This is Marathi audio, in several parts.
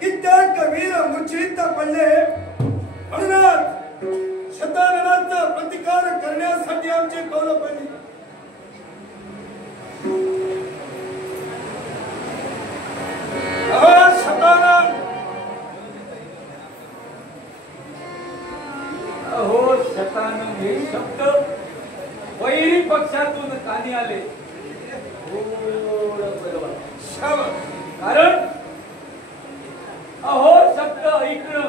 कित्येक वीर मूर्छित पडले म्हणूनच शताननाचा प्रतिकार करण्यासाठी आमची पावलं पडली. शतानन अहो शतानन हे शब्द वैरी पक्षातून कानी आले. कारण अहो शब्द ऐकणं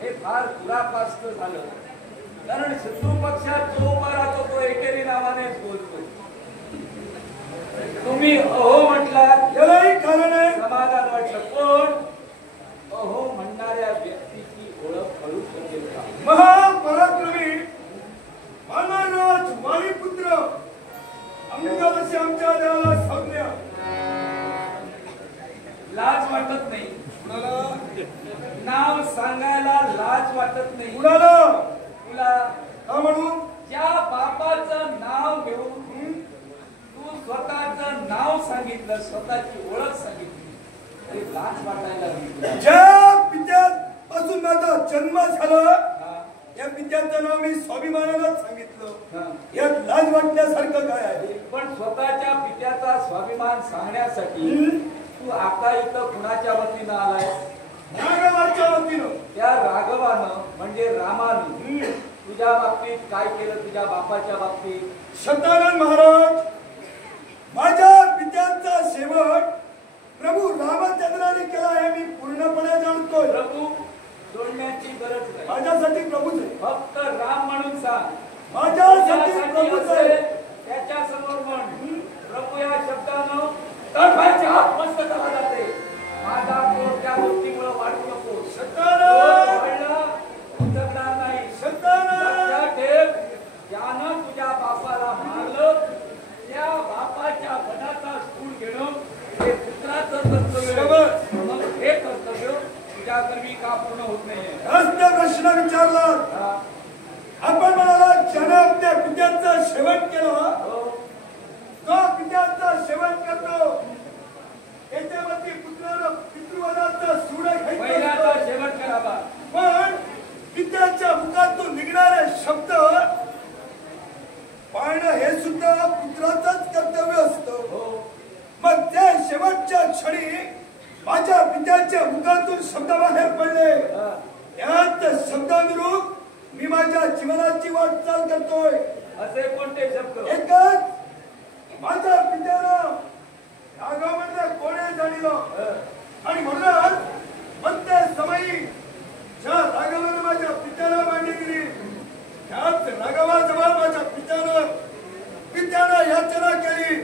हे फार दुरापास्त झालं. कारण शत्रू पक्षात जो उभा राहतो तो एकेरी नावानेच बोलतो. तुम्ही अहो म्हटलात यालाही कारण आहे. समाधान वाटलं. पण अहो म्हणणाऱ्या व्यक्तीची ओळख करू शकेल का? महापराक्रमी मानराज वालीपुत्र अंगाशी आमच्या देवाला संज्ञा. लाज वाटत नाही नाव सांगायला? लाज वाटत नाही कुणाला? तुला का म्हणून? ज्या बापाचं नाव घेऊन तू स्वतःचं नाव सांगितलं, स्वतःची ओळख सांगितली, तरी लाज वाटायला लागली. ज्या पित्यापासून माझा जन्म झाला या पित्याचं नाव मी स्वाभिमानानंच सांगितलं. यात लाज वाटण्यासारखं काय आहे? पण स्वतःच्या पित्याचा स्वाभिमान सांगण्यासाठी तू आता इथं कुणाच्या वतीनं आलाय? राघवाच्या वतीनं. त्या राघवानं म्हणजे रामानं तुझ्या बाबतीत काय केलं? तुझ्या बापाच्या बाबतीत? शतानन महाराज, माझ्या पित्याचा शेवट प्रभू रामचंद्राने केला हे मी पूर्णपणे जाणतोय. प्रभू जोडण्याची गरज नाही. माझ्यासाठी प्रभूच आहे. फक्त राम म्हणून सांग. माझ्यासाठी प्रभूच आहे. त्याच्या समोर म्हण प्रभू या शब्दानं तळपायाची हात मस्तकाला जाते. माझा क्रोध त्या गोष्टीमुळे वाढू नको. जगणार नाही. लक्षात ठेव, ज्यानं तुझ्या बापाला मारलं त्या बापाच्या वधाचा सूड घेणं हे पुत्राचं कर्तव्य. मग हे कर्तव्य तुझ्याकरवी का पूर्ण होत नाहीये? प्रश्न विचारला आपण म्हणाला ज्यानं आपल्या पित्याचं सेवन केलं तो पित्याचा सेवन करतो. याच्यावरती पुत्रानं पितृवधाचा सूड पहिल्याचा शेवट करावा. पण पित्याच्या मुखातून निघणारे शब्द पाळणं हे सुद्धा पुत्राचंच कर्तव्य असतं. मग त्या शेवटच्या क्षणी माझ्या पित्याच्या मुखातून शब्द बाहेर पडले. यात शब्दानुरूप मी माझ्या जीवनाची वाटचाल करतोय. असे कोणते शब्द? एकच, माझ्या पित्यानं राघवामध्ये कोणे जाणीलं आणि म्हणूनच मध्य समयी ज्या राघवानं माझ्या पित्याला मांडली गेली त्याच राघवाजवळ माझ्या पित्यानं याचना केली.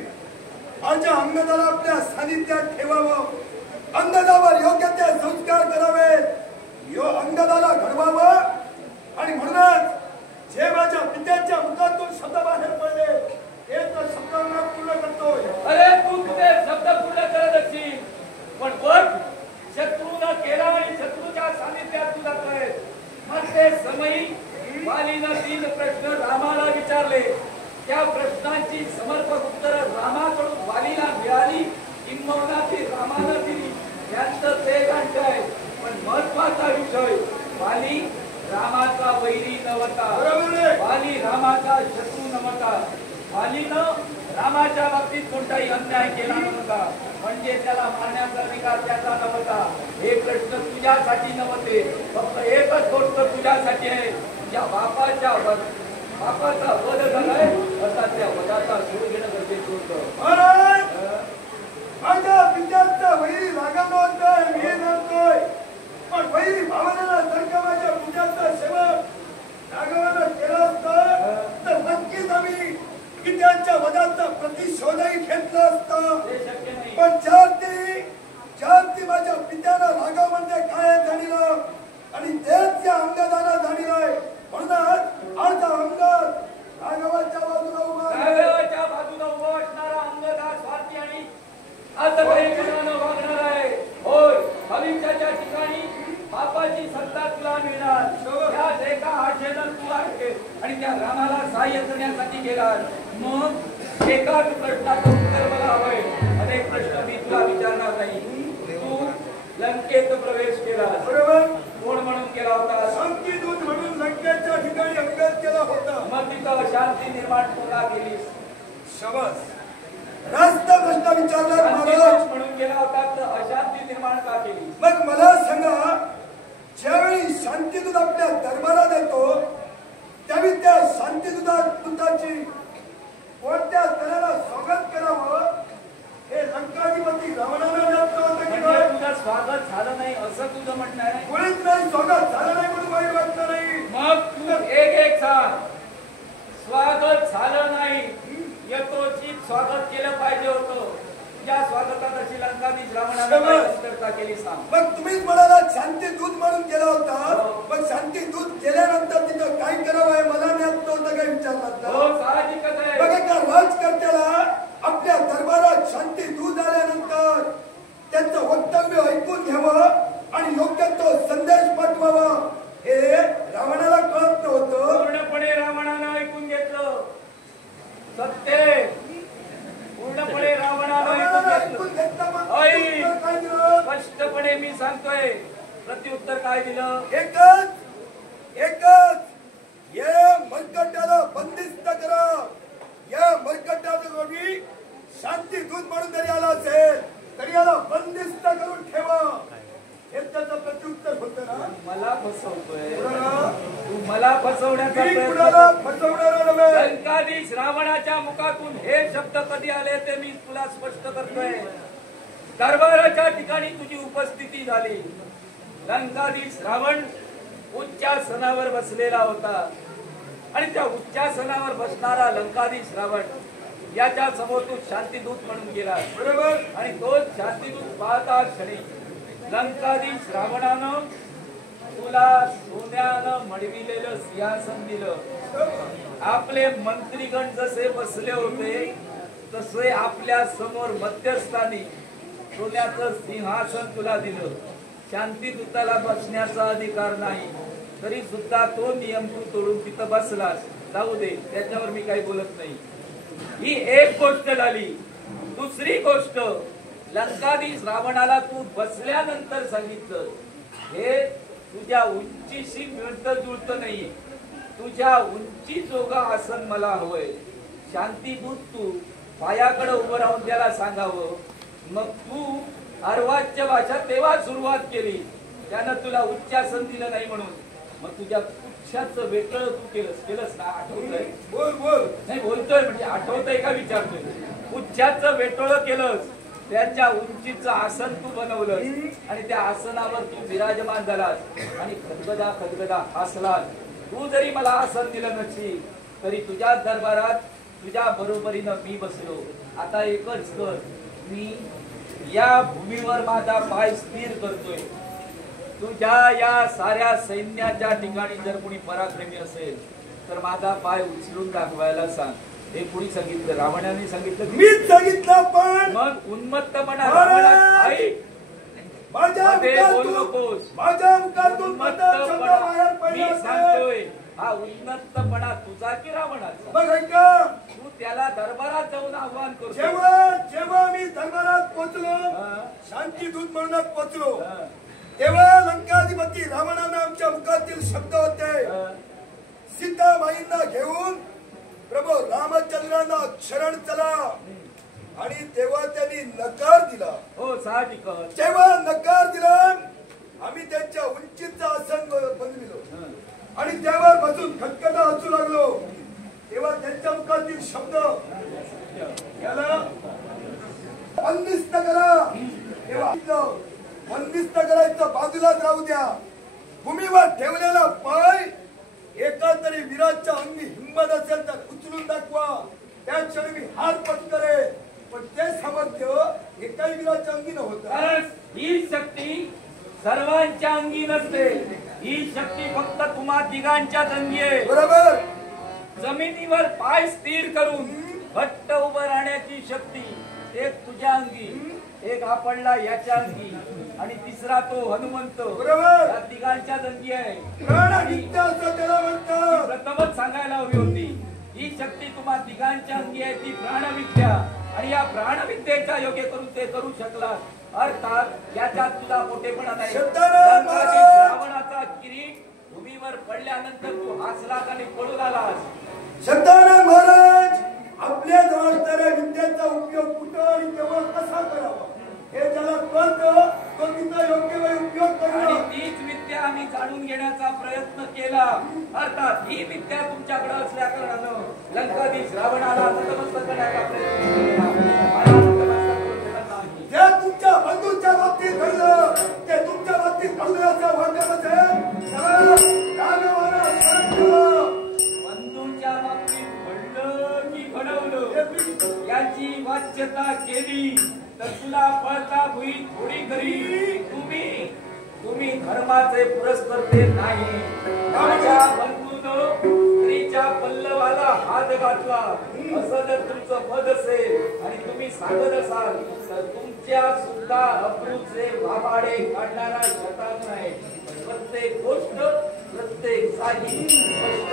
माझ्या अंगदाला आपल्या सानिध्यात ठेवावं, अंगदावर योग्य ते संस्कार करावेत, अंगदाला घडवावं. आणि म्हणूनच जे माझ्या पित्याच्या मुखातून शब्द बाहेर पडले ते तर शब्दांना पूर्ण करतोय. अरे तू तुझे शब्द पूर्ण करत असशील, पण बघ शत्रूला केला आणि शत्रूच्या सानिध्यात तुला काय. मग ते समयी वालीनं 3 प्रश्न रामाला विचारले. त्या प्रश्नांची समर्पक उत्तर रामाकडून वालीला मिळाली, किंबहुना ती रामानं दिली. यांचं ते गांठ आहे. पण महत्वाचा विषय, वाली रामाचा वैरी नव्हता. वाली रामाचा शत्रू नव्हता. वालीनं रामाच्या बाबतीत कोणताही अन्याय केला नव्हता. म्हणजे त्याला मारण्याचा अधिकार त्याचा नव्हता. हे प्रश्न तुझ्यासाठी नव्हते. फक्त एकच गोष्ट तुझ्यासाठी आहे. तुझ्या बापाचा वध झालाय अर्थात त्या वधाचा सूड घेणं गरजेचं होतं. माझ्या पित्याचा वैरी रागावतोय, मी नव्हतोय. पण वैरी भावनेला जर का माझ्या पित्याचा सेवक राघवानं केला असतं तर नक्कीच आम्ही पित्याच्या वधाचा प्रतिशोधही घेतलं असतं. पण ज्याती माझ्या पित्यानं राघव म्हणजे काय जाणीलं आणि तेच या अंगदाला जाणीलंय. म्हणूनच आज अंगद राघवाच्या बाजूला उभा असणारा अंगद हा स्वार्थी आणि आता काही गुणानं वागणार आहे. होय, भविष्याच्या ठिकाणी बापाची सत्ता तुला मिळणार. त्याच एका आशेनं तू आहे आणि त्या रामाला सहाय्य करण्यासाठी गेला. मग एकाच प्रश्नाचं उत्तर मला हवंय. अनेक प्रश्न मी तुला विचारणार नाही. तू लंकेत प्रवेश केला. बरोबर. कोण म्हणून केला होता? शांतीदूत म्हणून लंकेच्या ठिकाणी अंगद केला होता. मग तिथं अशांती निर्माण तुला केलीस. शाबास. रास्त प्रश्न विचारला महाराज. शांतीदूत म्हणून केला होता तर अशांती निर्माण का केली? मग मला सांगा, ज्यावेळी शांतीदूत आपल्या दरबारात येतो त्यावेळी त्या शांतीदूताची कोणत्या तऱ्हेला स्वागत करावं हे लंकाधिपती रावणाला जास्त होतं की म्हणजे नाही? तुझं स्वागत झालं नाही असं तुझं म्हणणं आहे? कोणीच नाही, स्वागत झालं नाही म्हणून वाईट वाटलं नाही. मग तू एक एक सांग. स्वागत झालं नाही, यथोचित स्वागत केलं पाहिजे होतं. या स्वागतात अशी लंकाधीश रावणाने करता केली सांग. मग तुम्हीच म्हणाला शांतीदूत म्हणून केला होता. मग शांतीदूत केल्यानंतर तिथं काय करावं हे मला ज्ञात नव्हतं. काय विचारलात हो ना? साहजिकच आहे. बघा, एका राजकर्त्याला आपल्या दरबारात शांतीदूत आल्यानंतर त्यांचं वक्तव्य ऐकून घ्यावं आणि योग्य तो संदेश पाठवावा हे रावणाला कळत नव्हतं. पूर्णपणे रावणानं ऐकून घेतलं. सत्य पूर्णपणे रावणानं ऐकून ऐकून घेतलं. घेतलं. मग ऐक. उत्तर काय दिलं? स्पष्टपणे मी सांगतोय. प्रत्युत्तर काय दिलं? एकच या मर्कटाला बंदिस्त करा. या मर्कटाचा जोगी शांतीदूत म्हणून जरी आला असेल तरी याला बंदिस्त करून ठेवा. हे त्याचं प्रत्युत्तर होतं ना. मला फसवतोय. कुणाला? तू मला फसवण्याचा मी प्रयत्न कुणाला करतोय. फसवणारा नव्हे. लंकाधीश रावणाच्या मुखातून हे शब्द कधी आले ते मी तुला स्पष्ट करतोय. दरबाराच्या ठिकाणी तुझी उपस्थिती झाली. लंकाधीश रावण उच्चासनावर बसलेला होता आणि त्या उच्चासनावर बसणारा लंकाधीश रावण याच्या समोर तू शांतीदूत म्हणून गेला. बरोबर. आणि तो शांतीदूत पाहता क्षणी लंकाधीश रावणानं तुला सोन्यानं मडविलेलं सिंहासन दिलं. आपले मंत्रीगण जसे बसले होते तसे आपल्या समोर मध्यस्थानी सोन्याचं सिंहासन तुला दिलं. शांतीदूताला बसण्याचा अधिकार नाही तरी सुद्धा तो नियम तू तोडून तिथं बसलास. जाऊ दे, त्याच्यावर मी काही बोलत नाही. ही एक गोष्ट झाली. दुसरी गोष्ट, लंकाधीश रावणाला तू बसल्यानंतर सांगितलं हे तुझ्या उंचीशी मिळतं जुळतं नाहीये. तुझ्या उंची जोगा आसन मला हवंय. शांतीदूत तू पायाकडे उभं राहून त्याला सांगावं. मग तू अर्वाच्य भाषा तेव्हा सुरुवात केली. त्यानं तुला उच्चासन दिलं नाही म्हणून. मग तुझ्या उच्चाचं वेटळ तू केलंस ना. आठवतंय? बोल बोल. नाही बोलतोय म्हणजे आठवतंय का विचारतोय. उच्चाचं वेटोळ केलंस. त्याच्या उंचीचं आसन तू बनवलंस आणि त्या आसनावर तू विराजमान झालास आणि खदगदा हसलास. तू जरी मला आसन दिलं नसली तरी तुझ्या दरबारात तुझ्या बरोबरीनं मी बसलो. आता एकच कर, मी या भूमीवर माझा पाय स्थिर करतोय. तुझ्या या साऱ्या सैन्याच्या ठिकाणी जर कोणी पराक्रमी असेल तर माझा पाय उचलून दाखवायला सांग. हे कोणी सांगितलं? रावणाने सांगितलं. मीच सांगितलं. पण मग उन्मत्तपणा महाराज, ऐक. माझ्या मध्ये बोलू मुखातून नकोस. माझ्या मुखातून मतं शब्द उन्मत्तपणा बाहेर पडले मी होते. सांगतोय. हा उन्मत्तपणा तुझा की रावणाचा? मग ऐका, तू त्याला दरबारात जाऊन आव्हान करतो. जेव्हा मी दरबारात पोहोचलो, शांतीदूत म्हणून पोहोचलो, तेव्हा लंकाधिपती रावणानं आमच्या मुखातील शब्द होते, सीताबाईंना घेऊन प्रभू रामचंद्रांना शरण चला. आणि तेव्हा त्यांनी नकार दिला. हो साहजिकच. जेव्हा नकार दिला आम्ही त्यांच्या उंचीचं आसन बनविलो आणि त्यावर बसून खटखटा हसू लागलो. तेव्हा त्यांच्या मुखातील शब्द याला बंदिस्त करा. तेव्हा बंदिस्त करायचं बाजूलाच राहू द्या. भूमीवर ठेवलेला पाय एका तरी विराटच्या अंगी हिंमत असेल तर उचलून दाखवा. त्या क्षणी मी हात पटकरे. पण ते सामर्थ्य एकाही विराटच्या अंगी नव्हतं. कारण ही शक्ती सर्वांच्या अंगी नसते. ही शक्ती फक्त तुम्हा तिघांच्याच अंगी आहे. बरोबर. जमिनीवर पाय स्थिर करून घट्ट उभं राहण्याची शक्ती एक तुझ्या अंगी, एक आपणला याच्या अंगी आणि तिसरा तो हनुमंत. बरोबर. या तिघांच्याच अंगी आहे. प्राणविद्या असं त्याला म्हणतात. प्रथमच सांगायला हवी होती. ही शक्ती तुम्हा तिघांच्या अंगी आहे, ती प्राणविद्या. आणि या प्राणविद्येचा योग्य करून ते करू शकला अर्थात याच्यात तुला मोठेपणा नाही. शब्दानं लंकाधी महाराज. रावणाचा किरीट भूमीवर पडल्यानंतर तू हसलास आणि पळून आलास. शब्दानं महाराज आपल्या जवळ असणाऱ्या विद्येचा उपयोग कुठं आणि केव्हा कसा करावा हे ज्याला कळतं तो तिचा योग्य वेळी उपयोग आणि करणं. तीच विद्या आम्ही जाणून घेण्याचा प्रयत्न केला. अर्थात ही विद्या तुमच्याकडे असल्या कारणानं लंकाधीश रावणाला नतमस्तक करण्याचा प्रयत्न केला. मला नतमस्तक करून देणार नाही. जे तुमच्या बंधूंच्या बाबतीत घडलं ते तुमच्या बाबतीत घडल्याचं वाटत असेल त्याला राघवानं स्मरण ठेवा. बंधूंच्या बाबतीत घडलं की घडवलं याची वाच्यता केली तर तुला पळता भुई थोडी करी. तुम्ही धर्माचे पुरस्कर्ते नाही. माझ्या बंधूनं स्त्रीच्या पल्लवाला हात घातला असं जर तुमचं पद असेल आणि तुम्ही सांगत असाल तर तुमच्या सुद्धा अप्रूचे वाबाडे काढणारा शतांग नाही. प्रत्येक गोष्ट प्रत्येक साधी स्पष्ट